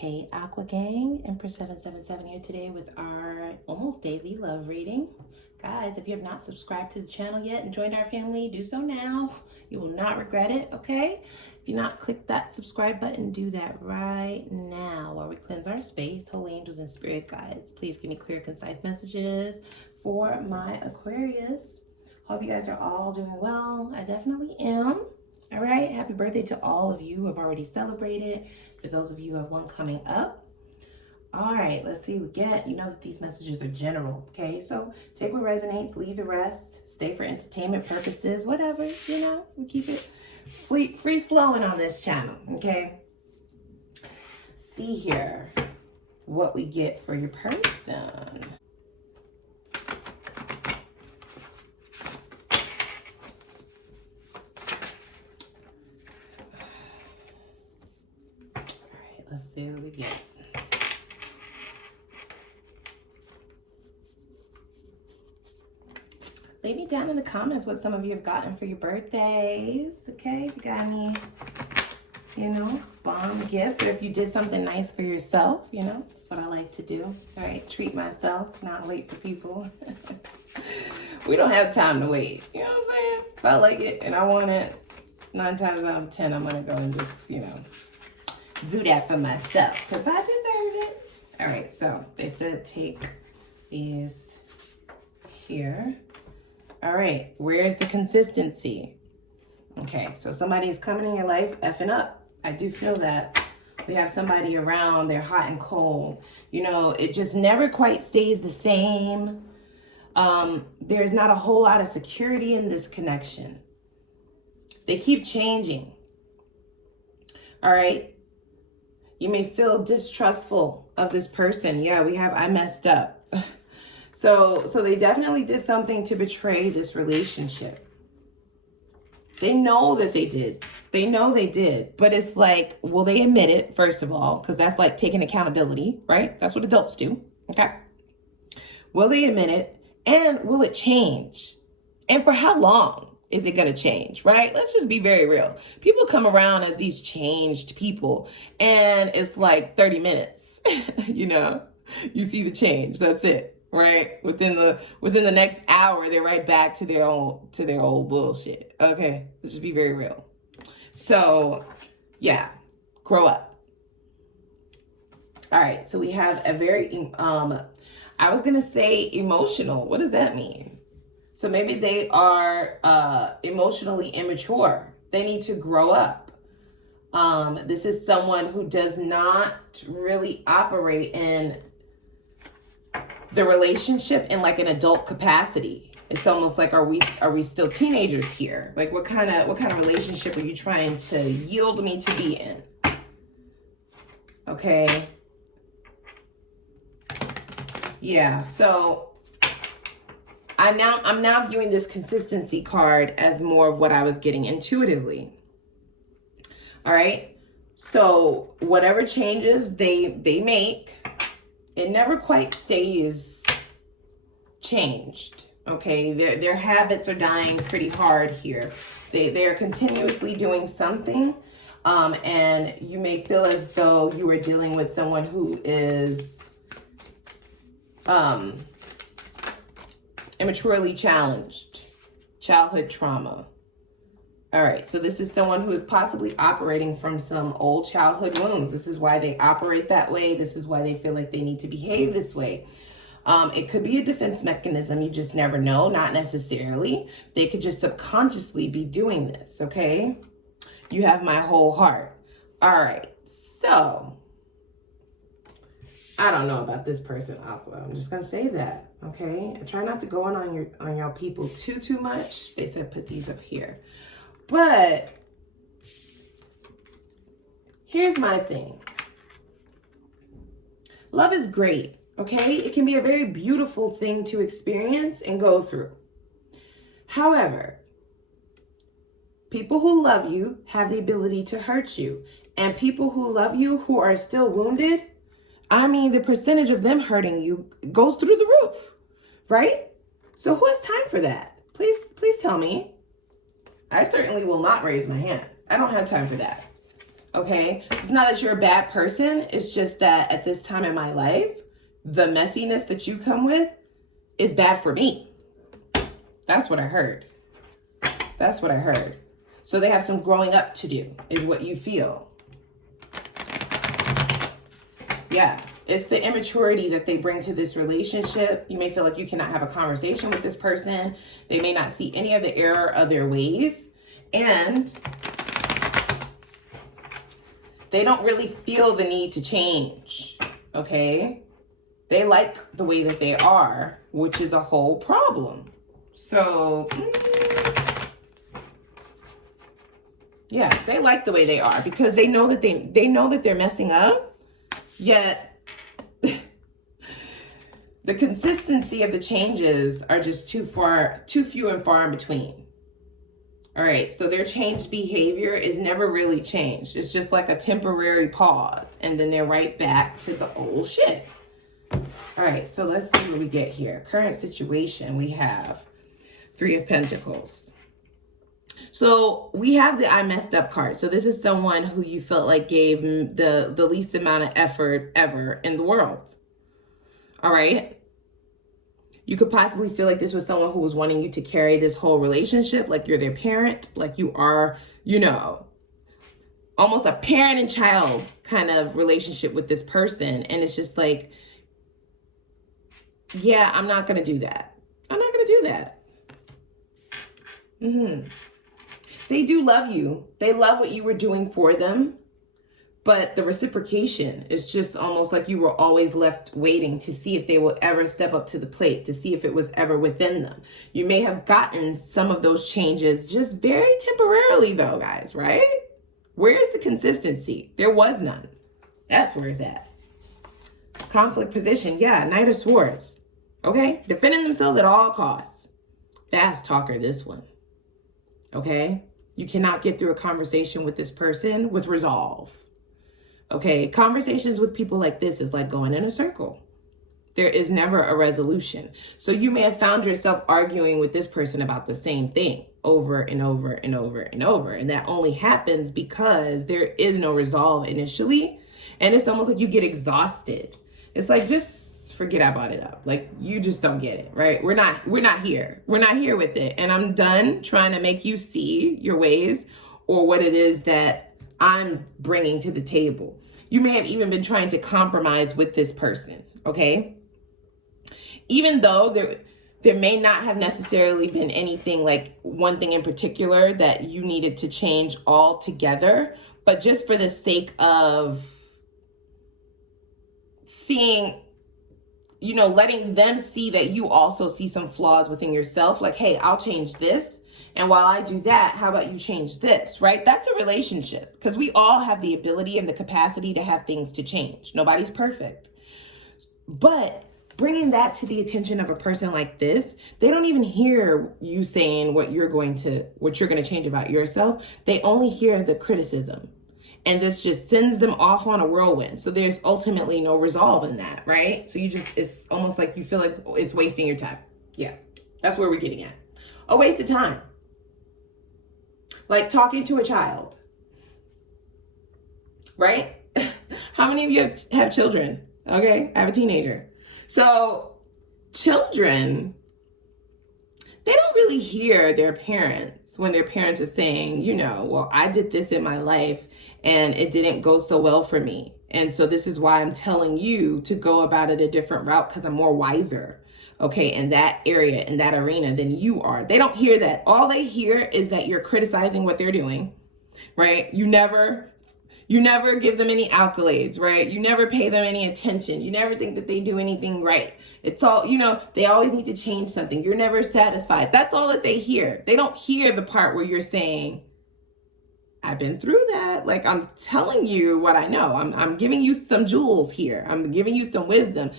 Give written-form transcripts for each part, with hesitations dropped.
Hey Aqua Gang, Empress 777 here today with our almost daily love reading. Guys, if you have not subscribed to the channel yet and joined our family, do so now. You will not regret it, okay? If you not click that subscribe button, do that right now while we cleanse our space. Holy angels and spirit guides, please give me clear, concise messages for my Aquarius. Hope you guys are all doing well. I definitely am. All right, happy birthday to all of you who have already celebrated. For those of you who have one coming up. All right, let's see what we get. You know that these messages are general, okay? So take what resonates, leave the rest, stay for entertainment purposes, whatever, you know, we keep it free flowing on this channel, okay? See here what we get for your person. Let's see what we get. Leave me down in the comments what some of you have gotten for your birthdays, okay? If you got any, you know, bomb gifts, or if you did something nice for yourself, you know, that's what I like to do. All right, treat myself, not wait for people. We don't have time to wait, you know what I'm saying? If I like it and I want it, 9 times out of 10, I'm gonna go and just, you know, do that for myself because I deserve it. All right, so they said take these here. All right, where's the consistency? Okay, so somebody's coming in your life effing up. I do feel that. We have somebody around, they're hot and cold. You know, it just never quite stays the same. There's not a whole lot of security in this connection. They keep changing. All right. You may feel distrustful of this person. Yeah, we have I messed up. So they definitely did something to betray this relationship. They know that they did. They know they did. But it's like, will they admit it, first of all? Because that's like taking accountability, right? That's what adults do, okay? Will they admit it? And will it change? And for how long is it going to change, right? Let's just be very real. People come around as these changed people, and it's like 30 minutes, you know? You see the change, that's it, right? Within the next hour, they're right back to their old bullshit, okay? Let's just be very real. So, yeah, grow up. All right, so we have a very, I was going to say emotional. What does that mean? So maybe they are emotionally immature. They need to grow up. This is someone who does not really operate in the relationship in like an adult capacity. It's almost like, are we still teenagers here? Like what kind of relationship are you trying to yield me to be in? Okay. Yeah, so I'm now viewing this consistency card as more of what I was getting intuitively. All right. So whatever changes they make, it never quite stays changed. Okay. Their habits are dying pretty hard here. They're continuously doing something. And you may feel as though you are dealing with someone who is, immaturely challenged, childhood trauma. All right, so this is someone who is possibly operating from some old childhood wounds. This is why they operate that way. This is why they feel like they need to behave this way. It could be a defense mechanism. You just never know, not necessarily. They could just subconsciously be doing this, okay? You have my whole heart. All right, so I don't know about this person, Aqua. I'm just gonna say that, okay? I try not to go on y'all people too much. They said put these up here, but here's my thing. Love is great, okay? It can be a very beautiful thing to experience and go through. However, people who love you have the ability to hurt you, and people who love you who are still wounded, I mean, the percentage of them hurting you goes through the roof, right? So who has time for that? Please tell me. I certainly will not raise my hand. I don't have time for that. Okay? So it's not that you're a bad person. It's just that at this time in my life, the messiness that you come with is bad for me. That's what I heard. That's what I heard. So they have some growing up to do, is what you feel. Yeah, it's the immaturity that they bring to this relationship. You may feel like you cannot have a conversation with this person. They may not see any of the error of their ways. And they don't really feel the need to change, okay? They like the way that they are, which is a whole problem. So, yeah, they like the way they are because they know that they know that they're messing up, yet the consistency of the changes are just too few and far in between. All right, so their changed behavior is never really changed. It's just like a temporary pause, and then they're right back to the old shit. All right, so let's see what we get here. Current situation, we have 3 of Pentacles. So we have the I messed up card. So this is someone who you felt like gave the least amount of effort ever in the world. All right. You could possibly feel like this was someone who was wanting you to carry this whole relationship, like you're their parent, like you are, you know, almost a parent and child kind of relationship with this person. And it's just like, yeah, I'm not going to do that. I'm not going to do that. They do love you. They love what you were doing for them. But the reciprocation is just almost like you were always left waiting to see if they will ever step up to the plate, to see if it was ever within them. You may have gotten some of those changes just very temporarily though, guys, right? Where's the consistency? There was none. That's where it's at. Conflict position, yeah, Knight of Swords. Okay, defending themselves at all costs. Fast talker, this one. Okay, you cannot get through a conversation with this person with resolve. Okay, conversations with people like this is like going in a circle. There is never a resolution. So you may have found yourself arguing with this person about the same thing over and over and over and over. And that only happens because there is no resolve initially. And it's almost like you get exhausted. It's like, just forget I brought it up. Like, you just don't get it, right? We're not here. We're not here with it. And I'm done trying to make you see your ways or what it is that I'm bringing to the table. You may have even been trying to compromise with this person, okay? Even though there may not have necessarily been anything like one thing in particular that you needed to change altogether, but just for the sake of seeing, you know, letting them see that you also see some flaws within yourself. Like, hey, I'll change this. And while I do that, how about you change this, right? That's a relationship because we all have the ability and the capacity to have things to change. Nobody's perfect. But bringing that to the attention of a person like this, they don't even hear you saying what you're going to change about yourself. They only hear the criticism. And this just sends them off on a whirlwind. So there's ultimately no resolve in that, right? So it's almost like you feel like it's wasting your time. Yeah, that's where we're getting at. A waste of time. Like talking to a child, right? How many of you have children? Okay, I have a teenager. So children, they don't really hear their parents when their parents are saying, you know, well, I did this in my life and it didn't go so well for me. And so this is why I'm telling you to go about it a different route because I'm more wiser. Okay, in that area, in that arena than you are. They don't hear that. All they hear is that you're criticizing what they're doing, right? You never give them any accolades, right? You never pay them any attention. You never think that they do anything right. It's all, you know, they always need to change something. You're never satisfied. That's all that they hear. They don't hear the part where you're saying, I've been through that. Like, I'm telling you what I know. I'm giving you some jewels here. I'm giving you some wisdom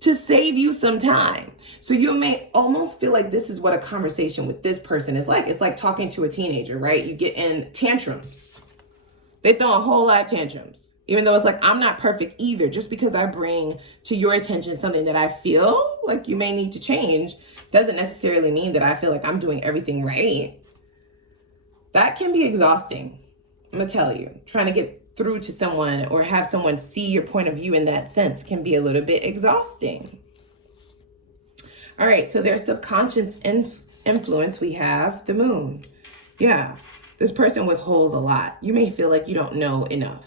to save you some time. So you may almost feel like this is what a conversation with this person is like. It's like talking to a teenager, right? You get in tantrums. They throw a whole lot of tantrums. Even though it's like, I'm not perfect either. Just because I bring to your attention something that I feel like you may need to change doesn't necessarily mean that I feel like I'm doing everything right. That can be exhausting. I'm gonna tell you, trying to get through to someone or have someone see your point of view in that sense can be a little bit exhausting. All right, so their subconscious influence, we have the moon. Yeah, this person withholds a lot. You may feel like you don't know enough.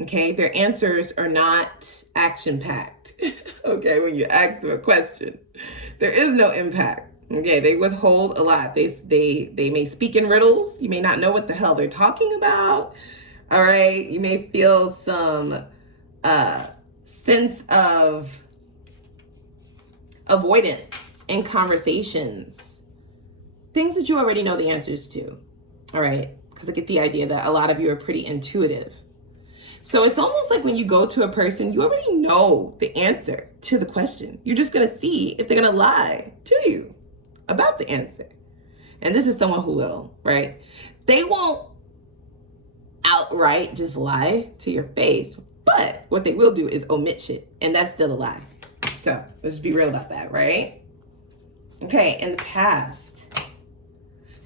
Okay, their answers are not action-packed. Okay, when you ask them a question, there is no impact. Okay, they withhold a lot. They may speak in riddles. You may not know what the hell they're talking about. All right, you may feel some sense of avoidance in conversations. Things that you already know the answers to. All right, because I get the idea that a lot of you are pretty intuitive. So it's almost like when you go to a person, you already know the answer to the question. You're just going to see if they're going to lie to you about the answer. And this is someone who will, right? They won't outright just lie to your face, but what they will do is omit shit, and that's still a lie. So let's be real about that, right? Okay, in the past,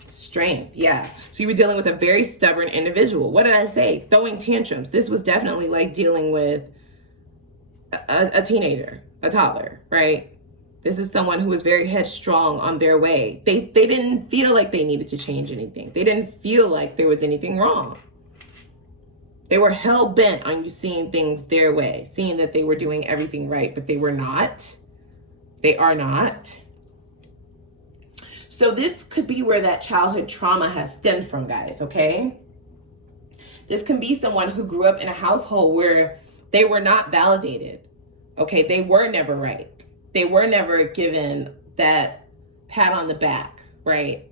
strength, yeah. So you were dealing with a very stubborn individual. What did I say? Throwing tantrums. This was definitely like dealing with a teenager, a toddler, right? This is someone who was very headstrong on their way. They didn't feel like they needed to change anything. They didn't feel like there was anything wrong. They were hell-bent on you seeing things their way, seeing that they were doing everything right, but they were not. They are not. So this could be where that childhood trauma has stemmed from, guys, okay? This can be someone who grew up in a household where they were not validated, okay? They were never right. They were never given that pat on the back, right?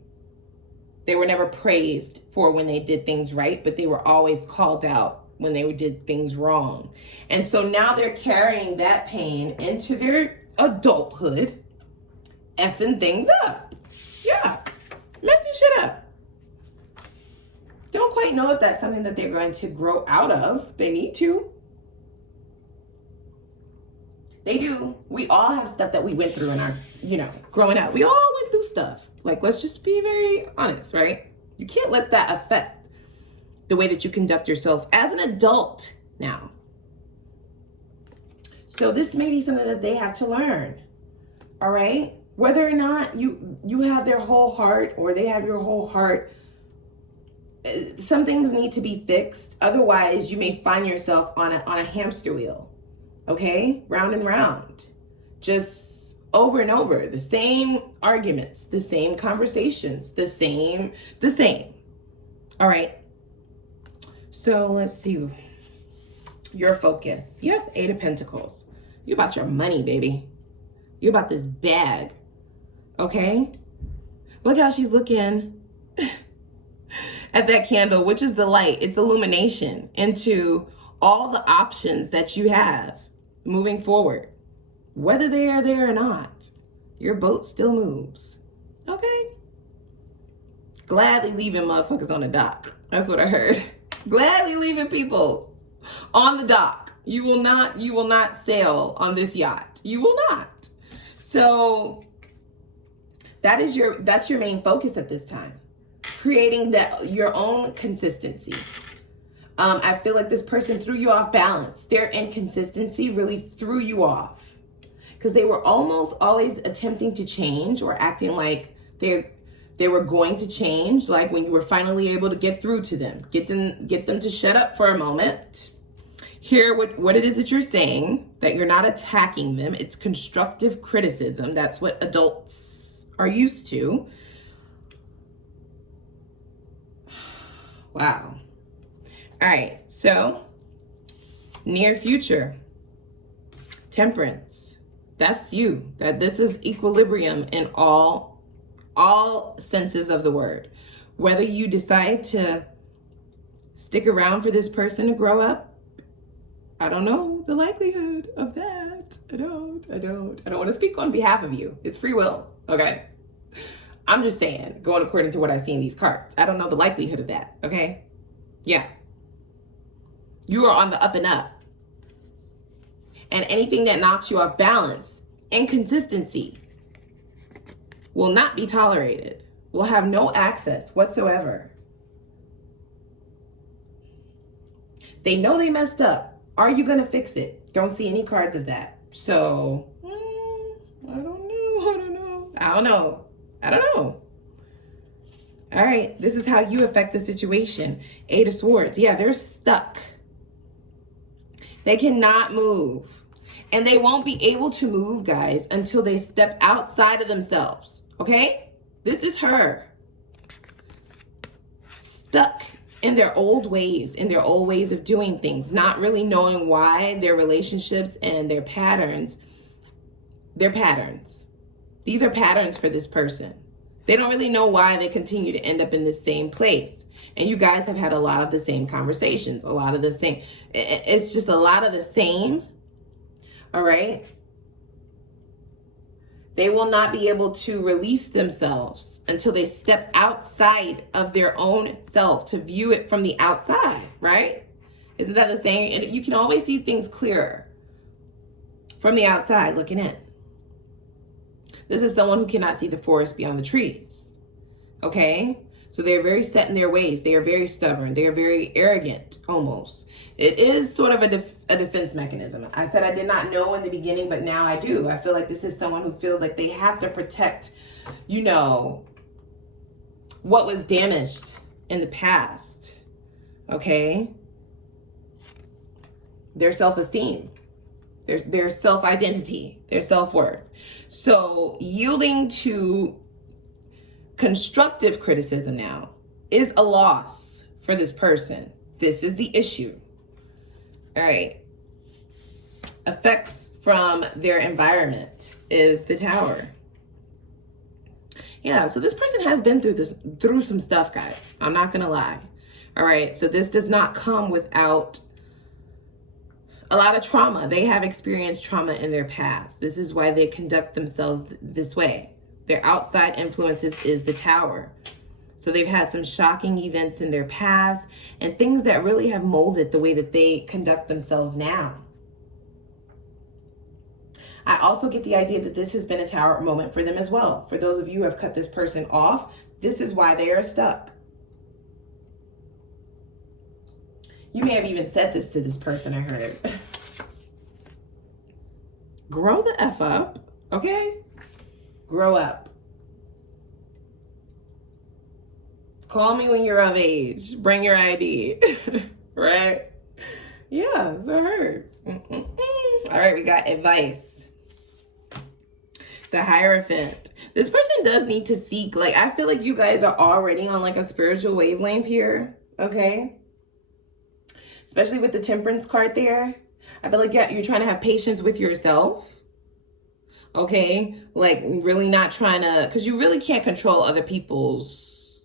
They were never praised for when they did things right, but they were always called out when they did things wrong. And so now they're carrying that pain into their adulthood, effing things up. Yeah, messing shit up. Don't quite know if that's something that they're going to grow out of. They need to. They do. We all have stuff that we went through in our, growing up. We all went through stuff. Like, let's just be very honest, right? You can't let that affect the way that you conduct yourself as an adult now. So this may be something that they have to learn, all right? Whether or not you have their whole heart or they have your whole heart, some things need to be fixed. Otherwise, you may find yourself on a hamster wheel, okay? Round and round, just over and over. The same arguments, the same conversations, the same. All right. So let's see. Your focus. You have 8 of Pentacles. You about your money, baby. You about this bag. Okay? Look how she's looking at that candle, which is the light. It's illumination into all the options that you have moving forward. Whether they are there or not, your boat still moves. Okay? Gladly leaving motherfuckers on the dock. That's what I heard. Gladly leaving people on the dock. You will not sail on this yacht. You will not. So that's your main focus at this time. Creating your own consistency. I feel like this person threw you off balance. Their inconsistency really threw you off. Because they were almost always attempting to change or acting like they were going to change. Like when you were finally able to get through to them. Get them to shut up for a moment. Hear what it is that you're saying, that you're not attacking them. It's constructive criticism. That's what adults are used to. Wow. All right, so near future, temperance. That's you. That this is equilibrium in all senses of the word. Whether you decide to stick around for this person to grow up, I don't know the likelihood of that. I don't want to speak on behalf of you. It's free will, okay? I'm just saying, going according to what I see in these cards. I don't know the likelihood of that, okay? Yeah. You are on the up and up. And anything that knocks you off balance, inconsistency, will not be tolerated. Will have no access whatsoever. They know they messed up. Are you going to fix it? Don't see any cards of that. So, I don't know. All right, this is how you affect the situation. 8 of Swords. Yeah, they're stuck. They cannot move. And they won't be able to move, guys, until they step outside of themselves. Okay? This is her. Stuck in their old ways, of doing things, not really knowing why their relationships and their patterns. These are patterns for this person. They don't really know why they continue to end up in the same place. And you guys have had a lot of the same conversations, a lot of the same. It's just a lot of the same. All right. They will not be able to release themselves until they step outside of their own self to view it from the outside, right? Isn't that the saying? And you can always see things clearer from the outside looking in. This is someone who cannot see the forest beyond the trees. Okay? So they're very set in their ways. They are very stubborn. They are very arrogant, almost. It is sort of a defense mechanism. I said I did not know in the beginning, but now I do. I feel like this is someone who feels like they have to protect, you know, what was damaged in the past. Okay? Their self-esteem, their self-identity, their self-worth. So yielding to constructive criticism now is a loss for this person. This is the issue. All right. Effects from their environment is the Tower. Yeah, so this person has been through some stuff, guys. I'm not gonna lie. All right, so this does not come without a lot of trauma. They have experienced trauma in their past. This is why they conduct themselves this way. Their outside influences is the Tower. So they've had some shocking events in their past and things that really have molded the way that they conduct themselves now. I also get the idea that this has been a Tower moment for them as well. For those of you who have cut this person off, this is why they are stuck. You may have even said this to this person, I heard. Grow the F up, okay? Grow up. Call me when you're of age. Bring your ID, right? Yeah, so I heard. All right, we got advice. The Hierophant. This person does need to seek, like, I feel like you guys are already on like a spiritual wavelength here, okay? Especially with the Temperance card there. I feel like you're trying to have patience with yourself. Okay? Like really not trying to, because you really can't control other people's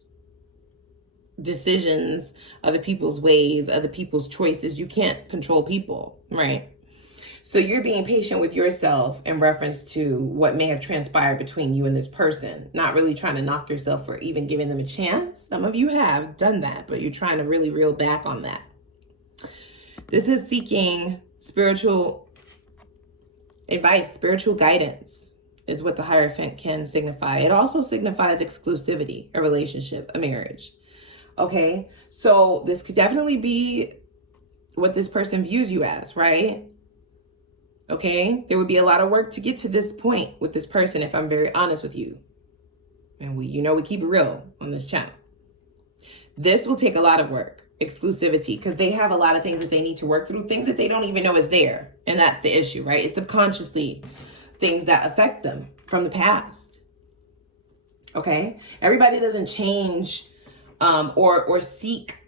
decisions, other people's ways, other people's choices. You can't control people, right? So you're being patient with yourself in reference to what may have transpired between you and this person. Not really trying to knock yourself for even giving them a chance. Some of you have done that, but you're trying to really reel back on that. This is seeking spiritual advice, spiritual guidance is what the Hierophant can signify. It also signifies exclusivity, a relationship, a marriage. Okay, so this could definitely be what this person views you as, right? Okay, there would be a lot of work to get to this point with this person if I'm very honest with you. And we keep it real on this channel. This will take a lot of work. Exclusivity, because they have a lot of things that they need to work through, things that they don't even know is there. And that's the issue, right? It's subconsciously things that affect them from the past. Okay? Everybody doesn't change or seek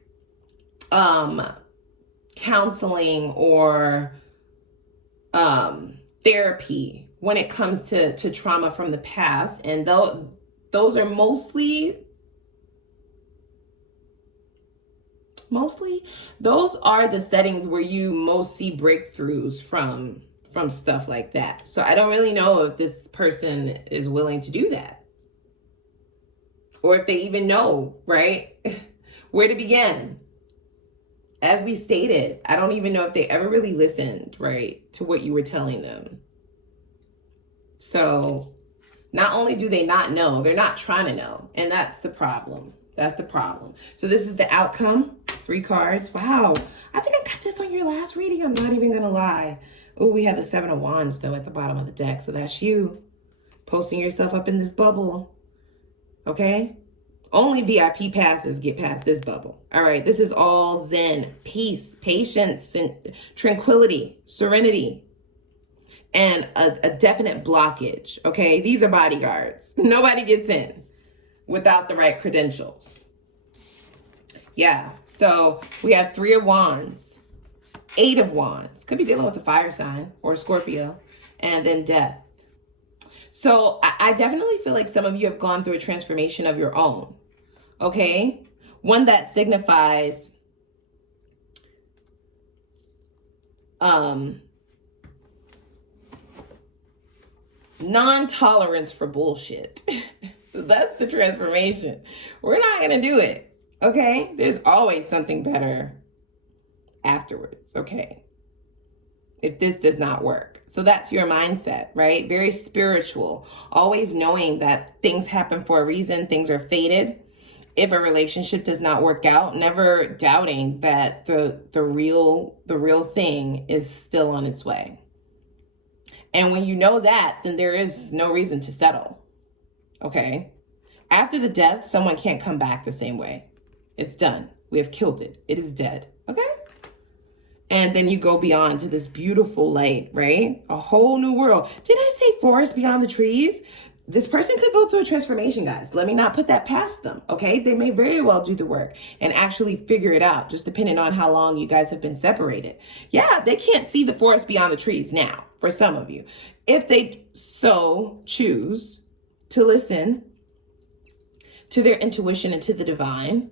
counseling or therapy when it comes to trauma from the past. And those are mostly those are the settings where you most see breakthroughs from stuff like that. So I don't really know if this person is willing to do that, or if they even know, right, where to begin. As we stated, I don't even know if they ever really listened, right, to what you were telling them. So not only do they not know, they're not trying to know, and that's the problem. That's the problem. So this is the outcome. 3 cards. Wow. I think I got this on your last reading. I'm not even going to lie. Oh, we have the 7 of Wands, though, at the bottom of the deck. So that's you posting yourself up in this bubble. Okay? Only VIP passes get past this bubble. All right. This is all Zen, peace, patience, and tranquility, serenity, and a definite blockage. Okay? These are bodyguards. Nobody gets in without the right credentials. Yeah, so we have 3 of Wands, 8 of Wands. Could be dealing with a fire sign or a Scorpio, and then death. So I definitely feel like some of you have gone through a transformation of your own, okay? One that signifies non-tolerance for bullshit. That's the transformation. We're not going to do it. Okay? There's always something better afterwards. Okay? If this does not work. So that's your mindset, right? Very spiritual. Always knowing that things happen for a reason. Things are fated. If a relationship does not work out, never doubting that the real thing is still on its way. And when you know that, then there is no reason to settle. Okay? After the death, someone can't come back the same way. It's done. We have killed it. It is dead. Okay? And then you go beyond to this beautiful light, right? A whole new world. Did I say forest beyond the trees? This person could go through a transformation, guys. Let me not put that past them, okay? They may very well do the work and actually figure it out, just depending on how long you guys have been separated. Yeah, they can't see the forest beyond the trees now, for some of you. If they so choose to listen to their intuition and to the divine,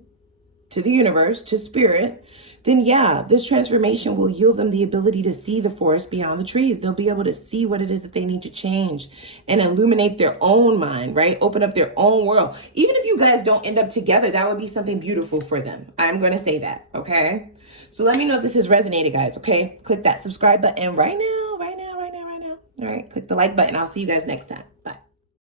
to the universe, to spirit, then yeah, this transformation will yield them the ability to see the forest beyond the trees. They'll be able to see what it is that they need to change and illuminate their own mind, right? Open up their own world. Even if you guys don't end up together, that would be something beautiful for them. I'm going to say that, okay? So let me know if this has resonated, guys, okay? Click that subscribe button right now. All right, click the like button. I'll see you guys next time. Bye.